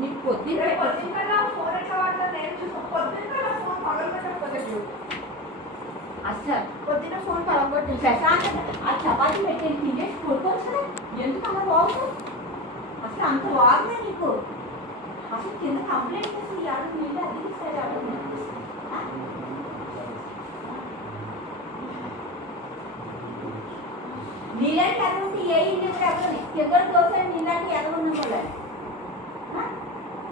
నీకు పొద్దున్న ఫోన్ ఎట్లా వాడతాను నేను చూసాను. పొద్దున్న ఫోన్ పగలగొట్టకపోతే అసలు పొద్దున్న ఫోన్ పగలగొట్టి ప్రశాంత్ ఆ చపాతీ పెట్టి తినేసి పడుకోవచ్చు కదా. ఎందుకు అలా వాగు? అసలు అంత వాగులే నీకు. అసలు కింద కంప్లైంట్ చేసి ఈ ఆడు నీళ్ళు అది సరే ఆడు నీళ్ళకి ఎదగంటే ఏ ఇల్లు కూడా ఎదగని కింద దోశ నీళ్ళకి ఎదగన్న వాళ్ళ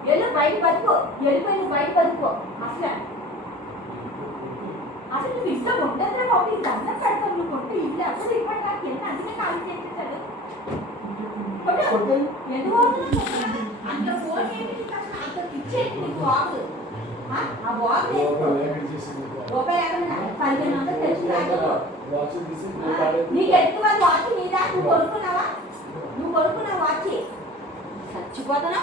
వెళ్ళు బయట బతుకో. వెళ్ళిపోయి నువ్వు బయట బతుకో. అసలు అసలు నువ్వు ఇంట్లో ఉండదురా బాబు. ఇది అన్నం పెడతావు. నువ్వు కొంటే ఇల్లు అసలు ఇవ్వండి నాకు కింద అందుకే ఖాళీ చేసేసాడు. ఎందుకు అంత ఫోన్ ఏంటి అంత ఇచ్చేది నీకు వాగు. ఆ వాగు రూపాయలు ఎక్కడ 1500 తెలుసు. నీకు ఎక్కువ వాచ్ నీదా? నువ్వు కొనుక్కున్నావా? నువ్వు కొనుక్కున్నావు వాచ్. చచ్చిపోతున్నా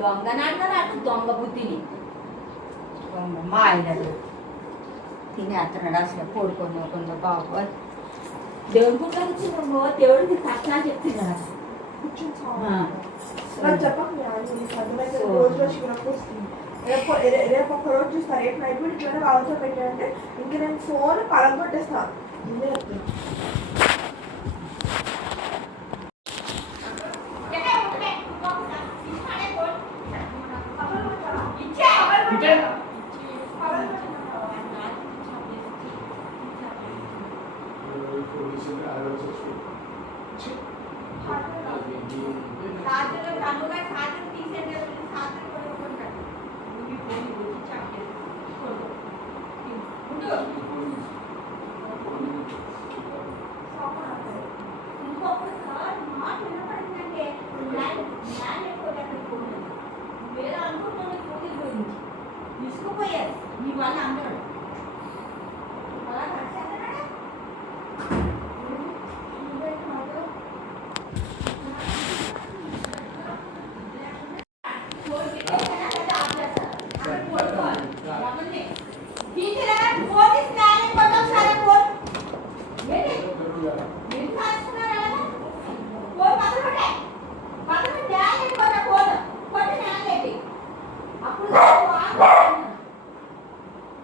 దొంగనాడుగా అటు దొంగ బుద్ధిని మా ఆయన తినేస్తున్నాడు. అసలు పడుకొని బాబు దేవుడి గుడ్లో వచ్చిందో దేవుడికి కష్టాలు చెప్తున్నాడు. రేపు ఒక రోజు చూస్తాను. రేపు నైట్ కూడా ఇట్లా వాళ్ళతో పెట్టారంటే ఇంక నేను ఫోన్ పగలగొట్టేస్తాను. తీసుకుపోయారు మీ వాళ్ళు అందరూ అలా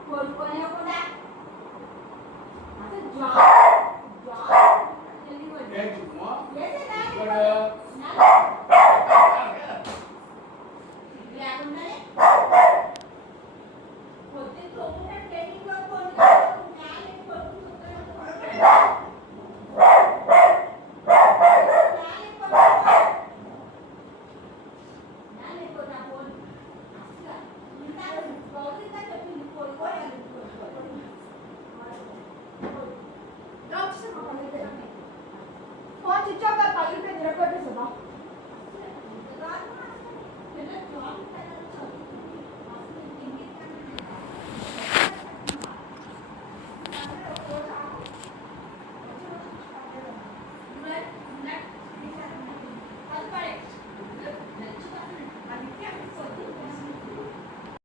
కోరుకోలేకుండా అసలు